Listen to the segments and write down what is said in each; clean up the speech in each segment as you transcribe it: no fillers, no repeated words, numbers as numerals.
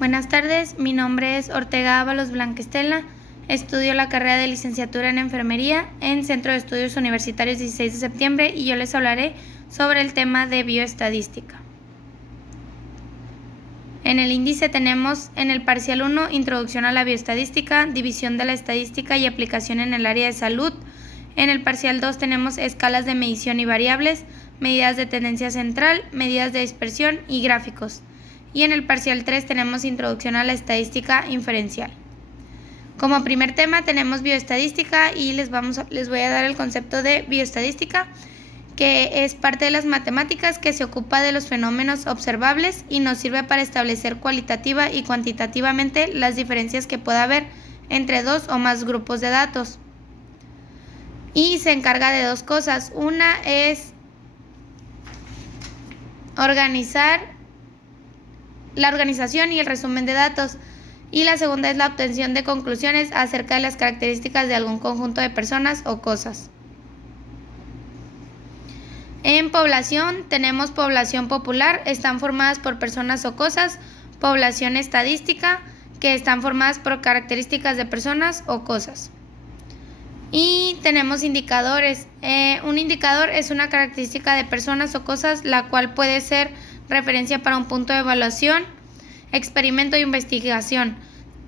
Buenas tardes, mi nombre es Ortega Ábalos Blanquestela, estudio la carrera de licenciatura en enfermería en Centro de Estudios Universitarios 16 de septiembre y yo les hablaré sobre el tema de bioestadística. En el índice tenemos en el parcial 1, Introducción a la bioestadística, División de la estadística y aplicación en el área de salud. En el parcial 2 tenemos escalas de medición y variables, medidas de tendencia central, medidas de dispersión y gráficos. Y en el parcial 3 tenemos Introducción a la estadística inferencial. Como primer tema tenemos bioestadística y les voy a dar el concepto de bioestadística, que es parte de las matemáticas que se ocupa de los fenómenos observables y nos sirve para establecer cualitativa y cuantitativamente las diferencias que pueda haber entre dos o más grupos de datos. Y se encarga de dos cosas. Una es la organización y el resumen de datos, y la segunda es la obtención de conclusiones acerca de las características de algún conjunto de personas o cosas. En población tenemos población popular, están formadas por personas o cosas; población estadística, que están formadas por características de personas o cosas. Y tenemos indicadores. Un indicador es una característica de personas o cosas, la cual puede ser referencia para un punto de evaluación, experimento o investigación,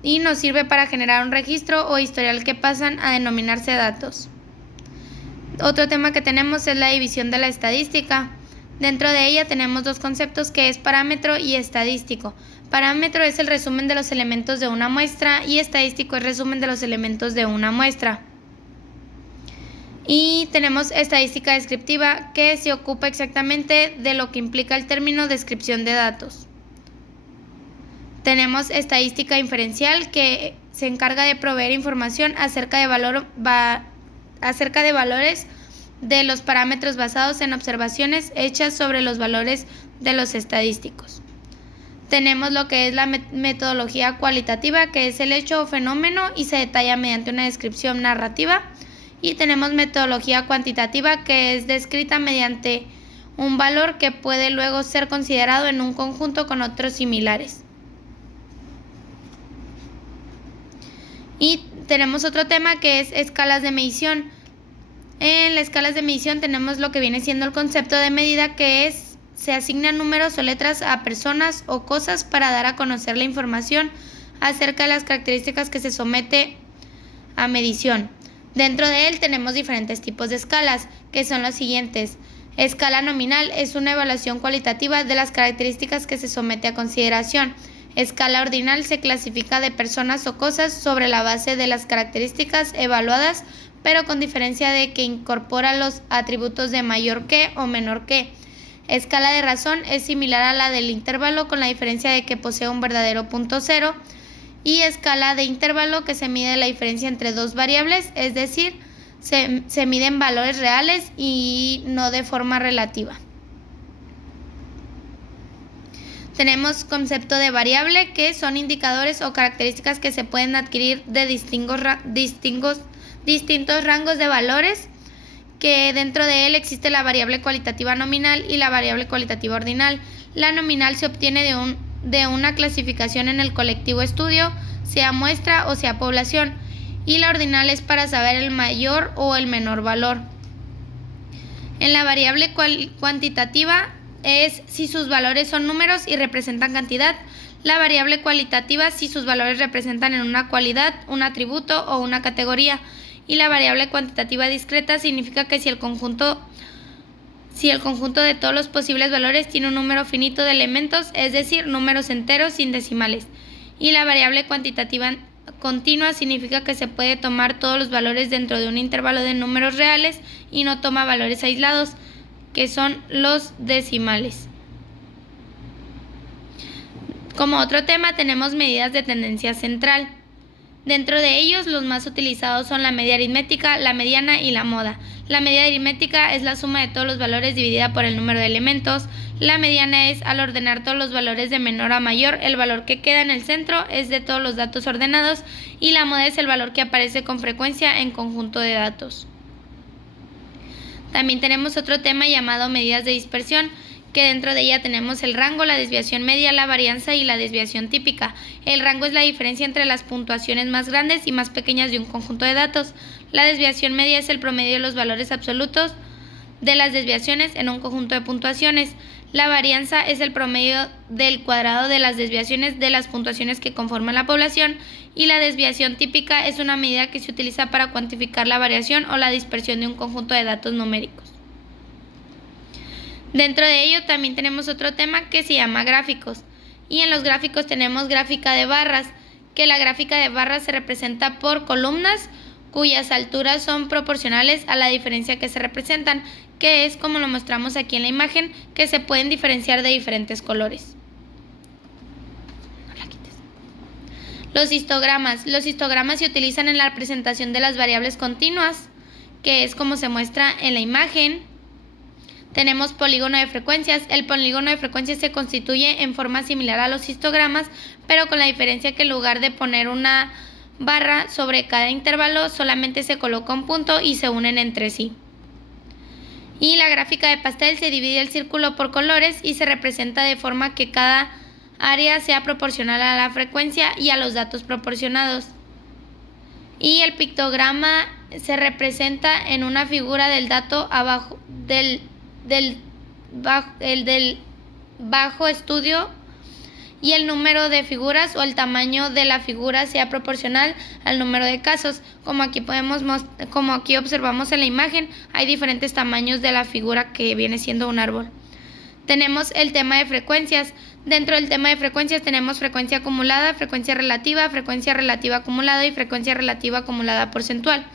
y nos sirve para generar un registro o historial que pasan a denominarse datos. Otro tema que tenemos es la división de la estadística. Dentro de ella tenemos dos conceptos, que es parámetro y estadístico. Parámetro es el resumen de los elementos de una muestra y estadístico es el resumen de los elementos de una muestra. Y tenemos estadística descriptiva, que se ocupa exactamente de lo que implica el término descripción de datos. Tenemos estadística inferencial, que se encarga de proveer información acerca de valores de los parámetros basados en observaciones hechas sobre los valores de los estadísticos. Tenemos lo que es la metodología cualitativa, que es el hecho o fenómeno y se detalla mediante una descripción narrativa. Y tenemos metodología cuantitativa, que es descrita mediante un valor que puede luego ser considerado en un conjunto con otros similares. Y tenemos otro tema, que es escalas de medición. En las escalas de medición tenemos lo que viene siendo el concepto de medida, que se asignan números o letras a personas o cosas para dar a conocer la información acerca de las características que se somete a medición. Dentro de él tenemos diferentes tipos de escalas, que son los siguientes. Escala nominal es una evaluación cualitativa de las características que se somete a consideración. Escala ordinal se clasifica de personas o cosas sobre la base de las características evaluadas, pero con diferencia de que incorpora los atributos de mayor que o menor que. Escala de razón es similar a la del intervalo, con la diferencia de que posee un verdadero punto cero. Y escala de intervalo, que se mide la diferencia entre dos variables, es decir, se miden valores reales y no de forma relativa. Tenemos concepto de variable, que son indicadores o características que se pueden adquirir de distintos rangos de valores, que dentro de él existe la variable cualitativa nominal y la variable cualitativa ordinal. La nominal se obtiene de una clasificación en el colectivo estudio, sea muestra o sea población, y la ordinal es para saber el mayor o el menor valor. En la variable cuantitativa es si sus valores son números y representan cantidad. La variable cualitativa si sus valores representan en una cualidad, un atributo o una categoría. Y la variable cuantitativa discreta significa que si el conjunto de todos los posibles valores tiene un número finito de elementos, es decir, números enteros sin decimales. Y la variable cuantitativa continua significa que se puede tomar todos los valores dentro de un intervalo de números reales y no toma valores aislados, que son los decimales. Como otro tema tenemos medidas de tendencia central. Dentro de ellos, los más utilizados son la media aritmética, la mediana y la moda. La media aritmética es la suma de todos los valores dividida por el número de elementos. La mediana es, al ordenar todos los valores de menor a mayor, el valor que queda en el centro es de todos los datos ordenados, y la moda es el valor que aparece con frecuencia en conjunto de datos. También tenemos otro tema llamado medidas de dispersión, que dentro de ella tenemos el rango, la desviación media, la varianza y la desviación típica. El rango es la diferencia entre las puntuaciones más grandes y más pequeñas de un conjunto de datos. La desviación media es el promedio de los valores absolutos de las desviaciones en un conjunto de puntuaciones. La varianza es el promedio del cuadrado de las desviaciones de las puntuaciones que conforman la población, y la desviación típica es una medida que se utiliza para cuantificar la variación o la dispersión de un conjunto de datos numéricos. Dentro de ello también tenemos otro tema que se llama gráficos, y en los gráficos tenemos gráfica de barras, que la gráfica de barras se representa por columnas cuyas alturas son proporcionales a la diferencia que se representan, que es como lo mostramos aquí en la imagen, que se pueden diferenciar de diferentes colores. Los histogramas. Los histogramas se utilizan en la representación de las variables continuas, que es como se muestra en la imagen. Tenemos polígono de frecuencias. El polígono de frecuencias se constituye en forma similar a los histogramas, pero con la diferencia que en lugar de poner una barra sobre cada intervalo, solamente se coloca un punto y se unen entre sí. Y la gráfica de pastel se divide el círculo por colores y se representa de forma que cada área sea proporcional a la frecuencia y a los datos proporcionados. Y el pictograma se representa en una figura del dato abajo del bajo estudio, y el número de figuras o el tamaño de la figura sea proporcional al número de casos. Como aquí observamos en la imagen, hay diferentes tamaños de la figura que viene siendo un árbol. Tenemos el tema de frecuencias. Dentro del tema de frecuencias tenemos frecuencia acumulada, frecuencia relativa acumulada y frecuencia relativa acumulada porcentual.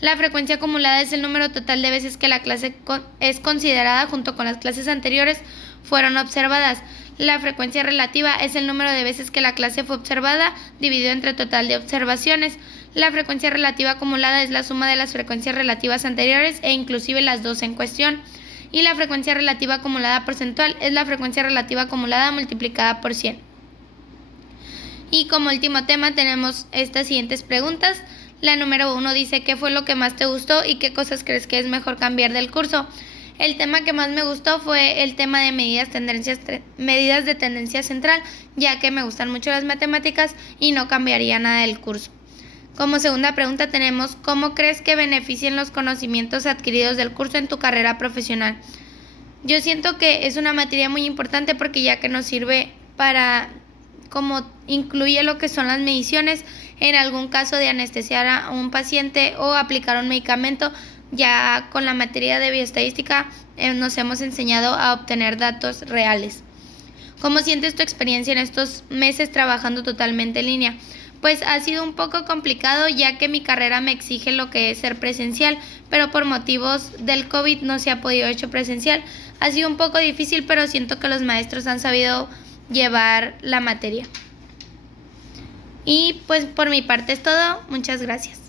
La frecuencia acumulada es el número total de veces que la clase es considerada junto con las clases anteriores fueron observadas. La frecuencia relativa es el número de veces que la clase fue observada dividido entre el total de observaciones. La frecuencia relativa acumulada es la suma de las frecuencias relativas anteriores e inclusive las dos en cuestión. Y la frecuencia relativa acumulada porcentual es la frecuencia relativa acumulada multiplicada por 100. Y como último tema tenemos estas siguientes preguntas. La número 1 dice: ¿qué fue lo que más te gustó y qué cosas crees que es mejor cambiar del curso? El tema que más me gustó fue el tema de medidas de tendencia central, ya que me gustan mucho las matemáticas y no cambiaría nada del curso. Como segunda pregunta tenemos: ¿cómo crees que beneficien los conocimientos adquiridos del curso en tu carrera profesional? Yo siento que es una materia muy importante porque ya que nos sirve para, como incluye lo que son las mediciones, en algún caso de anestesiar a un paciente o aplicar un medicamento. Ya con la materia de bioestadística nos hemos enseñado a obtener datos reales. ¿Cómo sientes tu experiencia en estos meses trabajando totalmente en línea? Pues ha sido un poco complicado, ya que mi carrera me exige lo que es ser presencial, pero por motivos del COVID no se ha podido hecho presencial. Ha sido un poco difícil, pero siento que los maestros han sabido llevar la materia. Y pues por mi parte es todo. Muchas gracias.